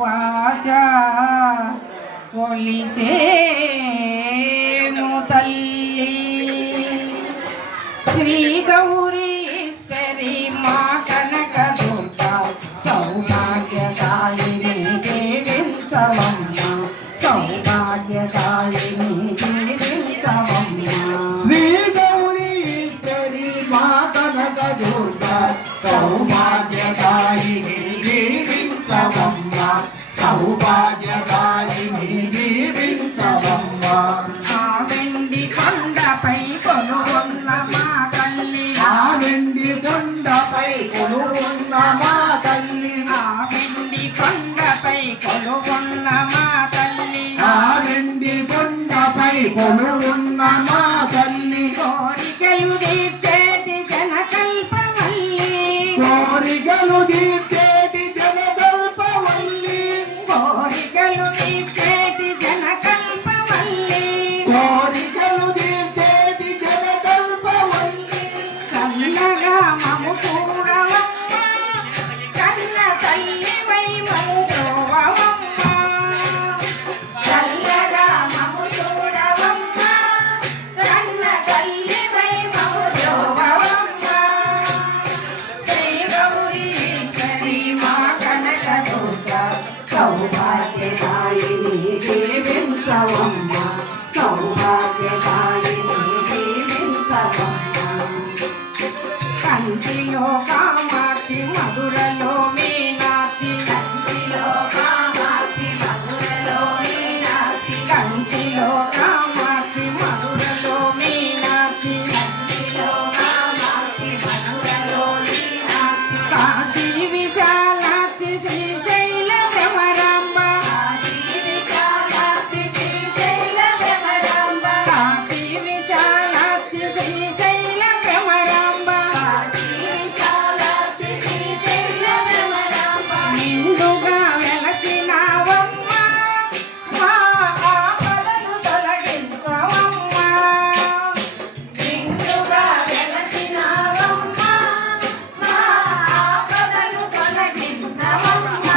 వాచా కొలిచేము తల్లి శ్రీ గౌరీశ్వరి మా కనక దుర్గా సౌభాగ్యదాయిని దేవించవమ్మ సౌభాగ్యదాయిని దేవించవమ్మ శ్రీ గౌరీశ్వరి మా కనక దుర్గా సౌభాగ్యదాయిని దేవించవమ్మ సౌభాగ్యదాయిని దేవించవమ్మ ఆ వెండి కొండపై కొలువున్న మా తల్లి ఆ వెండి కొండపై కొలువున్న మా తల్లి ఆ వెండి కొండపై కొలువున్న మా తల్లి ఆ వెండి కొండపై కొలువున్న మా తల్లి కోరికలు తీర్చేటి జనకల్పవల్లి కోరికలు తీర్చేటి జనకల్పవల్లి కోరికలు తీర్చేటి జనకల్పవల్లి కోరికలు తీర్చేటి జనకల్పవల్లి చల్లగా మము చూడవమ్మ కన్న తల్లివై మము చూడవమ్మ చల్లగా మము చూడవమ్మ కన్న తల్లివై మము చూడవమ్మ శ్రీ గౌరీశ్వరి మా కనక దుర్గా సౌభాగ్యదాయిని దేవించవమ్మ సౌభాగ్యదాయిని దేవించవమ్మ కంచిలో కామాక్షి మధురలో మీనాక్షి కంచిలో కామాక్షి మధురలో మీనాక్షి కంచిలో కామాక్షి మధురలో మీనాక్షి కంచిలో కామాక్షి మధురలో మీనాక్షి కాశీ విశాలాక్షి శ్రీశైల భ్రమరాంబ కాశీ విశాలాక్షి శ్రీశైల భ్రమరాంబ కాశీ విశాలాక్షి శ్రీశైల భ్రమరాంబ కాశీ విశాలాక్షి శ్రీశైల భ్రమరాంబ నిండుగా వెలసినావమ్మ మా ఆపదలు తొలగించవమ్మ నిండుగా వెలసినావమ్మ మా ఆపదలు తొలగించవమ్మ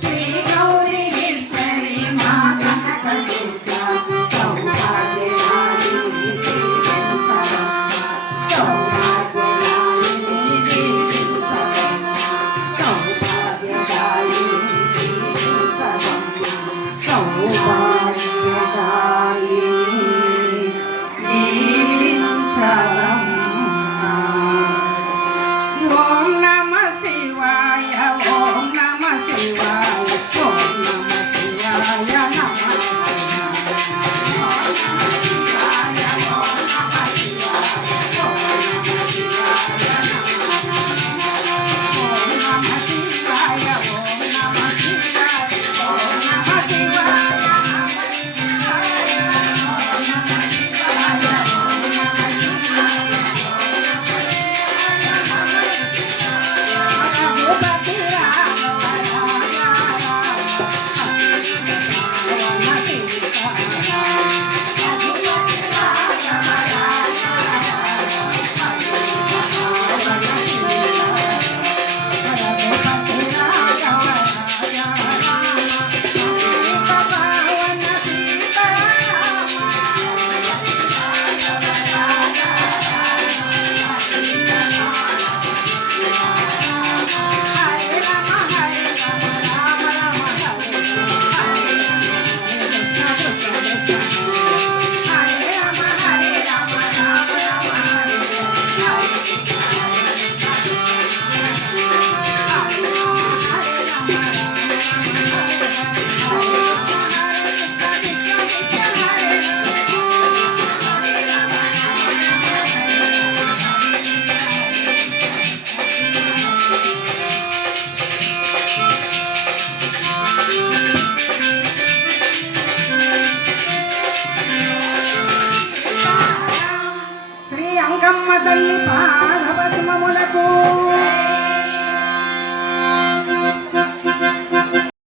శ్రీ గౌరీశ్వరి మా కనక దుర్గా సౌభాగ్యదాయిని దేవించవమ్మ సౌభాగ్యదాయిని దేవించవమ్మ సౌభాగ్యదాయిని దేవించవమ్మ సౌభాగ్యదాయిని దేవించవమ్మ ఓం నమ శివాయ ఓం నమ శివాయ ఓం నమ శివాయ నమః ఓం నమ శివాయ ఓం నమ శివాయ ఓం నమ శివాయ నమః ఓం నమ శివాయ ఓం నమ శివాయ ఓం నమ శివాయ శ్రీ అంకమ్మ తల్లి పాదపద్మములకు